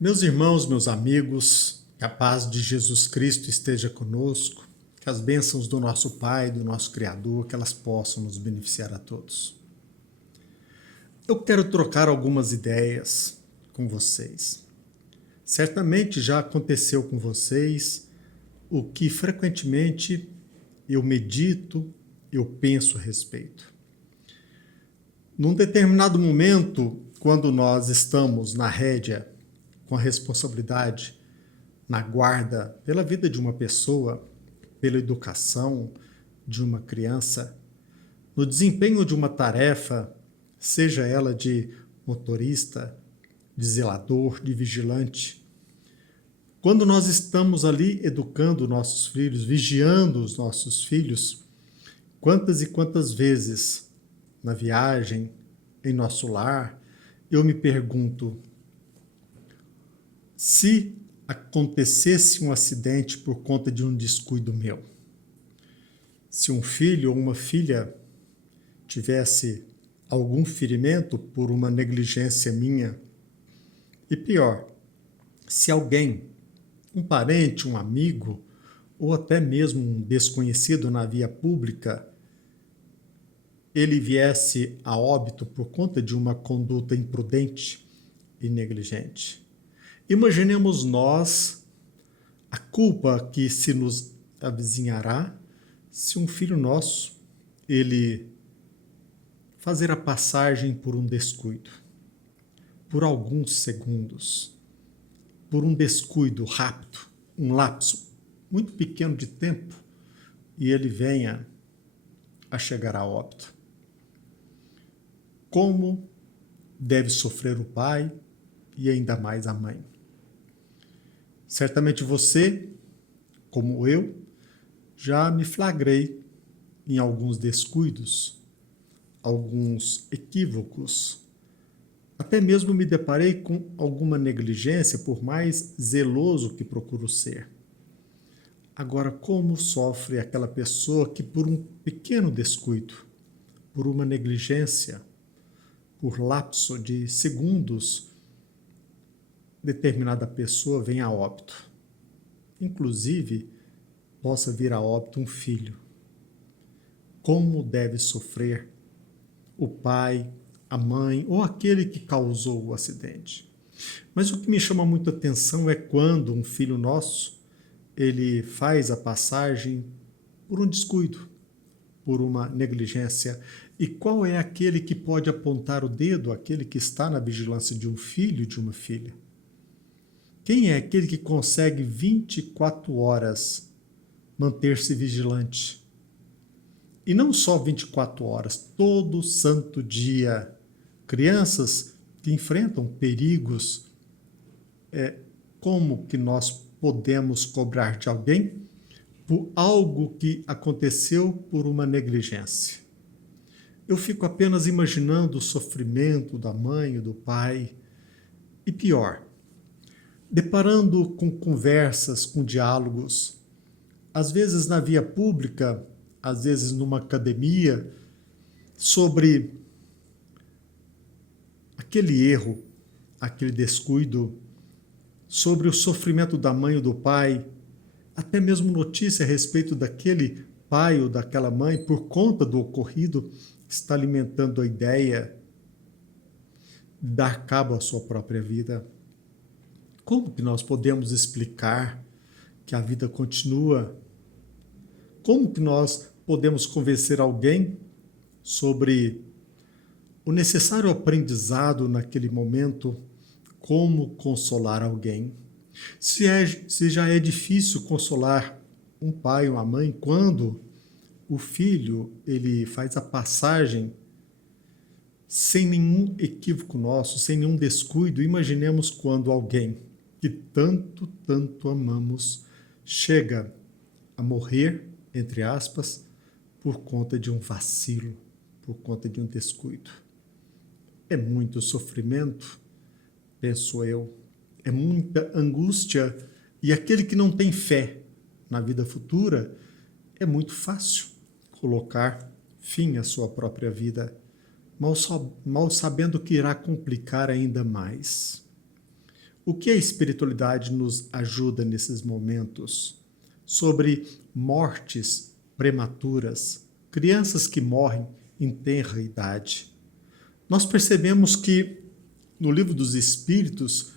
Meus irmãos, meus amigos, que a paz de Jesus Cristo esteja conosco, que as bênçãos do nosso Pai, do nosso Criador, que elas possam nos beneficiar a todos. Eu quero trocar algumas ideias com vocês. Certamente já aconteceu com vocês o que frequentemente eu medito, eu penso a respeito. Num determinado momento, quando nós estamos na rédea, com a responsabilidade, na guarda pela vida de uma pessoa, pela educação de uma criança, no desempenho de uma tarefa, seja ela de motorista, de zelador, de vigilante. Quando nós estamos ali educando nossos filhos, vigiando os nossos filhos, quantas e quantas vezes na viagem, em nosso lar, eu me pergunto: se acontecesse um acidente por conta de um descuido meu, se um filho ou uma filha tivesse algum ferimento por uma negligência minha, e pior, se alguém, um parente, um amigo, ou até mesmo um desconhecido na via pública, ele viesse a óbito por conta de uma conduta imprudente e negligente. Imaginemos nós a culpa que se nos avizinhará se um filho nosso, ele fazer a passagem por um descuido, por alguns segundos, por um descuido rápido, um lapso muito pequeno de tempo, e ele venha a chegar a óbito. Como deve sofrer o pai e ainda mais a mãe? Certamente você, como eu, já me flagrei em alguns descuidos, alguns equívocos. Até mesmo me deparei com alguma negligência, por mais zeloso que procuro ser. Agora, como sofre aquela pessoa que por um pequeno descuido, por uma negligência, por lapso de segundos, determinada pessoa vem a óbito. Inclusive, possa vir a óbito um filho. Como deve sofrer o pai, a mãe ou aquele que causou o acidente? Mas o que me chama muita atenção é quando um filho nosso, ele faz a passagem por um descuido, por uma negligência. E qual é aquele que pode apontar o dedo, aquele que está na vigilância de um filho, de uma filha? Quem é aquele que consegue 24 horas manter-se vigilante? E não só 24 horas, todo santo dia. Crianças que enfrentam perigos, como que nós podemos cobrar de alguém por algo que aconteceu por uma negligência? Eu fico apenas imaginando o sofrimento da mãe e do pai. E pior, deparando com conversas, com diálogos, às vezes na via pública, às vezes numa academia, sobre aquele erro, aquele descuido, sobre o sofrimento da mãe ou do pai, até mesmo notícia a respeito daquele pai ou daquela mãe, por conta do ocorrido, está alimentando a ideia de dar cabo à sua própria vida. Como que nós podemos explicar que a vida continua? Como que nós podemos convencer alguém sobre o necessário aprendizado naquele momento? Como consolar alguém? Se já é difícil consolar um pai ou uma mãe quando o filho ele faz a passagem sem nenhum equívoco nosso, sem nenhum descuido, imaginemos quando alguém que tanto, tanto amamos chega a morrer, entre aspas, por conta de um vacilo, por conta de um descuido. É muito sofrimento, penso eu, é muita angústia, e aquele que não tem fé na vida futura, é muito fácil colocar fim à sua própria vida, mal sabendo que irá complicar ainda mais. O que a espiritualidade nos ajuda nesses momentos? Sobre mortes prematuras, crianças que morrem em tenra idade. Nós percebemos que no Livro dos Espíritos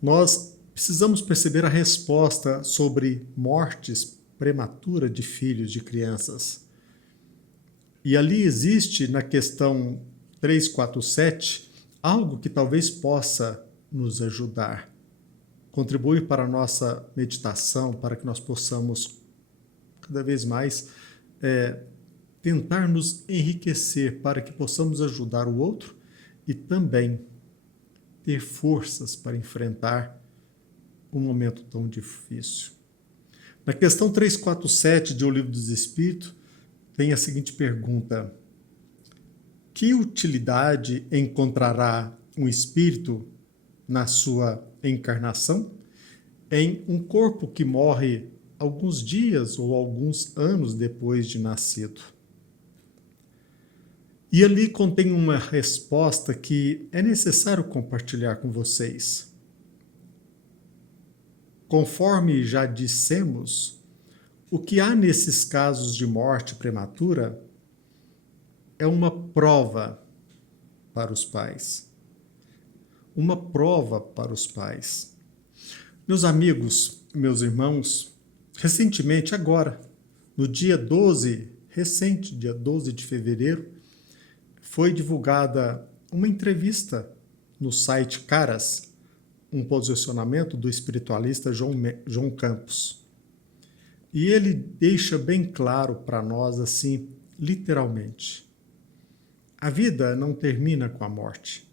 nós precisamos perceber a resposta sobre mortes prematuras de filhos, de crianças. E ali existe, na questão 347, algo que talvez possa nos ajudar, contribuir para a nossa meditação, para que nós possamos cada vez mais tentar nos enriquecer, para que possamos ajudar o outro e também ter forças para enfrentar um momento tão difícil. Na questão 347 de O Livro dos Espíritos, tem a seguinte pergunta: que utilidade encontrará um espírito na sua encarnação em um corpo que morre alguns dias ou alguns anos depois de nascido? E ali contém uma resposta que é necessário compartilhar com vocês. Conforme já dissemos, o que há nesses casos de morte prematura é uma prova para os pais. Uma prova para os pais. Meus amigos, meus irmãos, recentemente agora, no dia 12, dia 12 de fevereiro, foi divulgada uma entrevista no site Caras, um posicionamento do espiritualista João Campos. E ele deixa bem claro para nós, assim, literalmente: a vida não termina com a morte.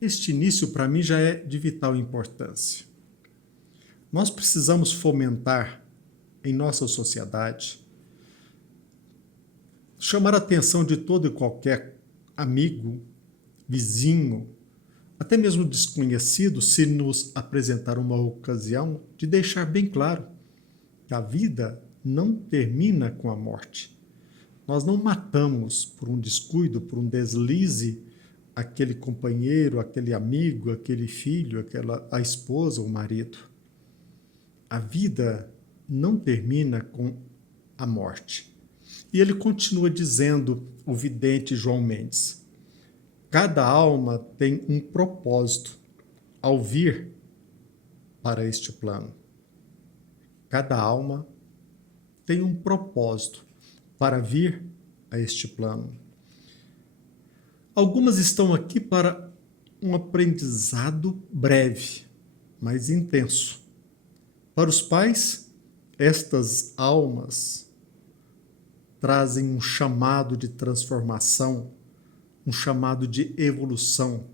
Este início, para mim, já é de vital importância. Nós precisamos fomentar em nossa sociedade, chamar a atenção de todo e qualquer amigo, vizinho, até mesmo desconhecido, se nos apresentar uma ocasião, de deixar bem claro que a vida não termina com a morte. Nós não matamos por um descuido, por um deslize, aquele companheiro, aquele amigo, aquele filho, a esposa, o marido. A vida não termina com a morte. E ele continua dizendo, o vidente João Mendes: cada alma tem um propósito ao vir para este plano. Cada alma tem um propósito para vir a este plano. Algumas estão aqui para um aprendizado breve, mas intenso. Para os pais, estas almas trazem um chamado de transformação, um chamado de evolução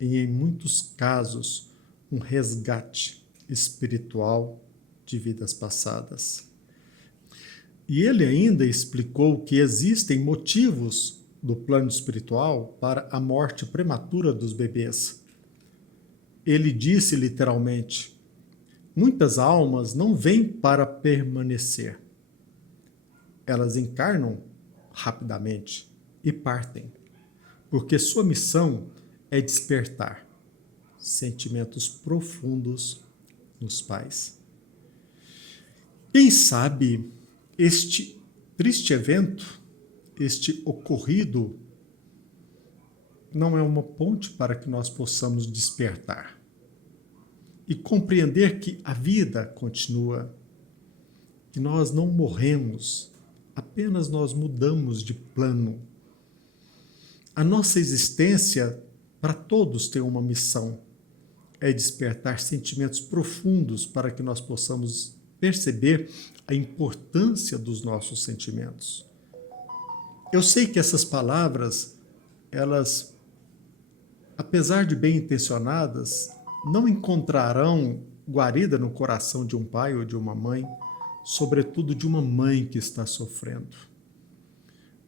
e, em muitos casos, um resgate espiritual de vidas passadas. E ele ainda explicou que existem motivos do plano espiritual para a morte prematura dos bebês. Ele disse literalmente: muitas almas não vêm para permanecer. Elas encarnam rapidamente e partem, porque sua missão é despertar sentimentos profundos nos pais. Quem sabe este triste evento, este ocorrido, não é uma ponte para que nós possamos despertar e compreender que a vida continua, que nós não morremos, apenas nós mudamos de plano. A nossa existência, para todos, tem uma missão: é despertar sentimentos profundos para que nós possamos perceber a importância dos nossos sentimentos. Eu sei que essas palavras, elas, apesar de bem intencionadas, não encontrarão guarida no coração de um pai ou de uma mãe, sobretudo de uma mãe que está sofrendo.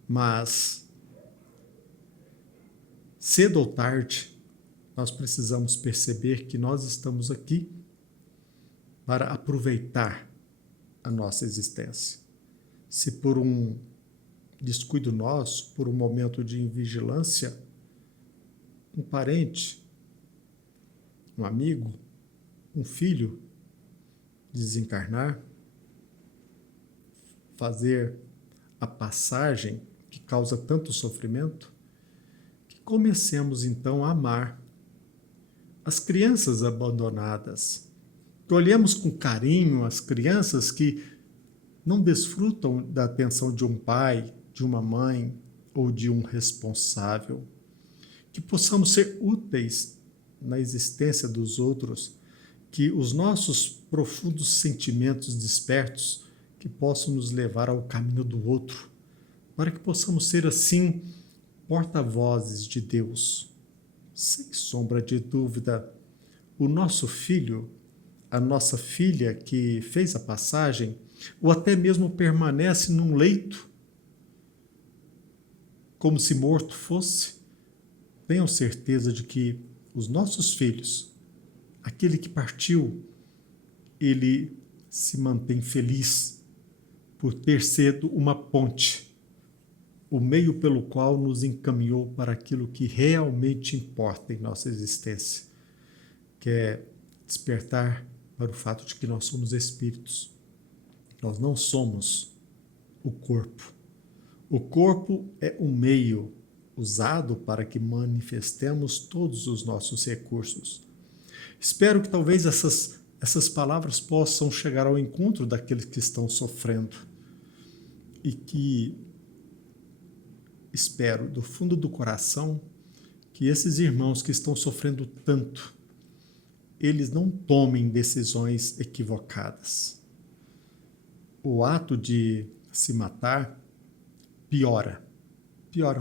Mas, cedo ou tarde, nós precisamos perceber que nós estamos aqui para aproveitar a nossa existência. Se por um descuido nosso, por um momento de invigilância, um parente, um amigo, um filho desencarnar, fazer a passagem que causa tanto sofrimento, que comecemos então a amar as crianças abandonadas, que olhemos com carinho as crianças que não desfrutam da atenção de um pai, de uma mãe ou de um responsável, que possamos ser úteis na existência dos outros, que os nossos profundos sentimentos despertos que possam nos levar ao caminho do outro, para que possamos ser assim porta-vozes de Deus. Sem sombra de dúvida, o nosso filho, a nossa filha que fez a passagem, ou até mesmo permanece num leito, como se morto fosse, tenham certeza de que os nossos filhos, aquele que partiu, ele se mantém feliz por ter sido uma ponte, o meio pelo qual nos encaminhou para aquilo que realmente importa em nossa existência, que é despertar para o fato de que nós somos espíritos. Nós não somos o corpo. O corpo é um meio usado para que manifestemos todos os nossos recursos. Espero que talvez essas palavras possam chegar ao encontro daqueles que estão sofrendo e que espero do fundo do coração que esses irmãos que estão sofrendo tanto, eles não tomem decisões equivocadas. O ato de se matar piora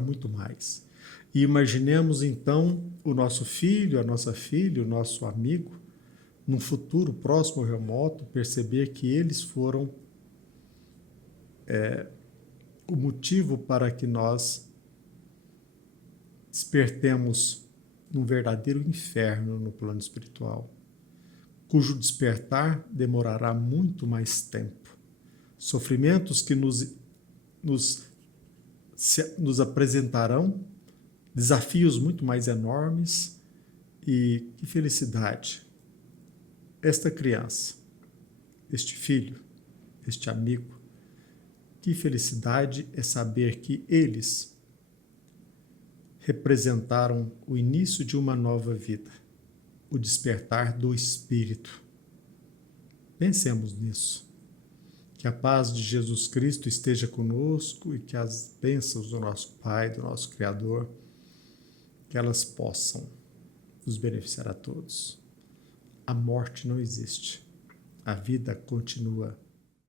muito mais. E imaginemos então o nosso filho, a nossa filha, o nosso amigo, num futuro próximo ou remoto, perceber que eles foram o motivo para que nós despertemos num verdadeiro inferno no plano espiritual, cujo despertar demorará muito mais tempo. Sofrimentos que nos apresentarão desafios muito mais enormes e que felicidade. Esta criança, este filho, este amigo, que felicidade é saber que eles representaram o início de uma nova vida, o despertar do espírito. Pensemos nisso. Que a paz de Jesus Cristo esteja conosco e que as bênçãos do nosso Pai, do nosso Criador, que elas possam nos beneficiar a todos. A morte não existe. A vida continua